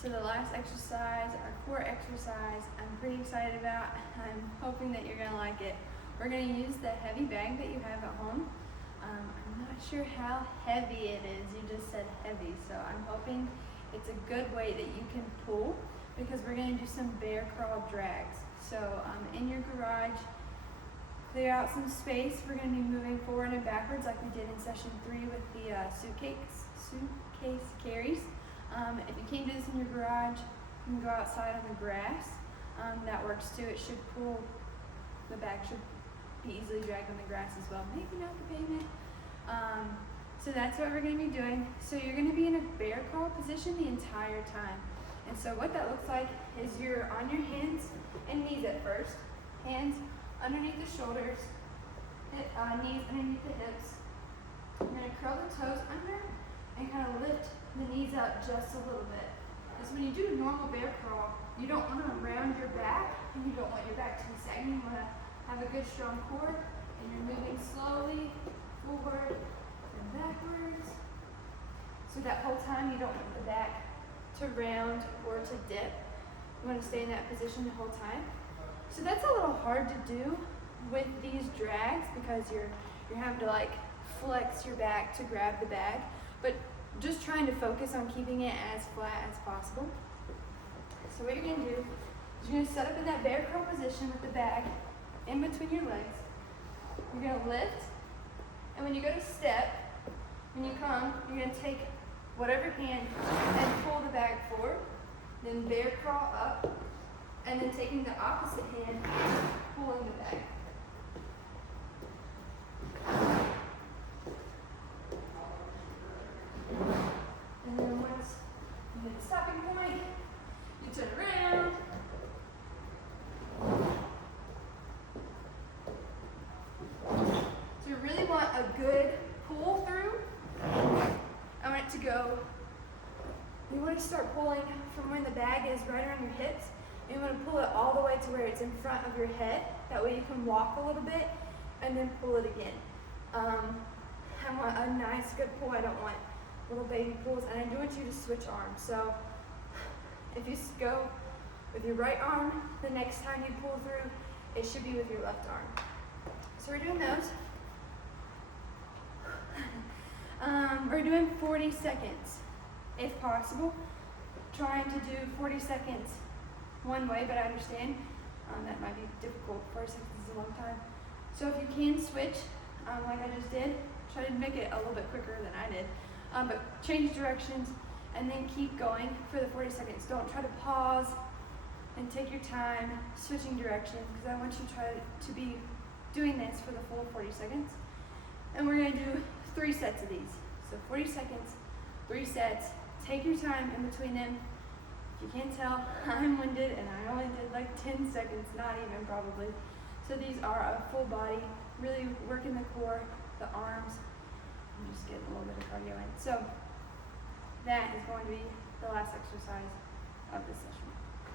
So the last exercise, our core exercise, I'm pretty excited about. I'm hoping that you're gonna like it. We're gonna use the heavy bag that you have at home. I'm not sure how heavy it is. You just said heavy, so I'm hoping it's a good weight that you can pull because we're gonna do some bear crawl drags. So in your garage, clear out some space. We're gonna be moving forward and backwards like we did in session 3 with the suitcase carries. If you can't do this in your garage, you can go outside on the grass. That works too. It should pull, the bag should be easily dragged on the grass as well. Maybe not the pavement. So that's what we're going to be doing. So you're going to be in a bear crawl position the entire time. And so what that looks like is you're on your hands and knees at first. Hands underneath the shoulders, knees underneath the hips. You're going to curl the toes under and kind of lift the knees up just a little bit. Because when you do normal bear crawl, you don't want to round your back and you don't want your back to be sagging. You want to have a good strong core and you're moving slowly forward and backwards. So that whole time you don't want the back to round or to dip. You want to stay in that position the whole time. So that's a little hard to do with these drags because you're having to like flex your back to grab the bag. But just trying to focus on keeping it as flat as possible. So what you're going to do is you're going to set up in that bear crawl position with the bag in between your legs. You're going to lift, and when you go to step, when you come, you're going to take whatever hand and pull the bag forward, then bear crawl up, and then taking the opposite hand, pulling the bag. And then once you hit the stopping point, you turn around. So you really want a good pull through. I want it to go, you want to start pulling from when the bag is right around your hips. And you want to pull it all the way to where it's in front of your head. That way you can walk a little bit and then pull it again. I want a nice good pull. I don't want little baby pulls, and I do want you to switch arms. So if you go with your right arm, the next time you pull through, it should be with your left arm. So we're doing those. We're doing 40 seconds, if possible. Trying to do 40 seconds one way, but I understand that might be difficult. 40 seconds is a long time. So if you can switch, like I just did, try to make it a little bit quicker than I did. But change directions and then keep going for the 40 seconds. Don't try to pause and take your time switching directions because I want you to try to be doing this for the full 40 seconds. And we're going to do 3 sets of these. So 40 seconds, 3 sets. Take your time in between them. If you can't tell, I'm winded and I only did like 10 seconds, not even probably. So these are a full body, really working the core, the arms. I'm just getting a little bit of cardio in. So that is going to be the last exercise of this session.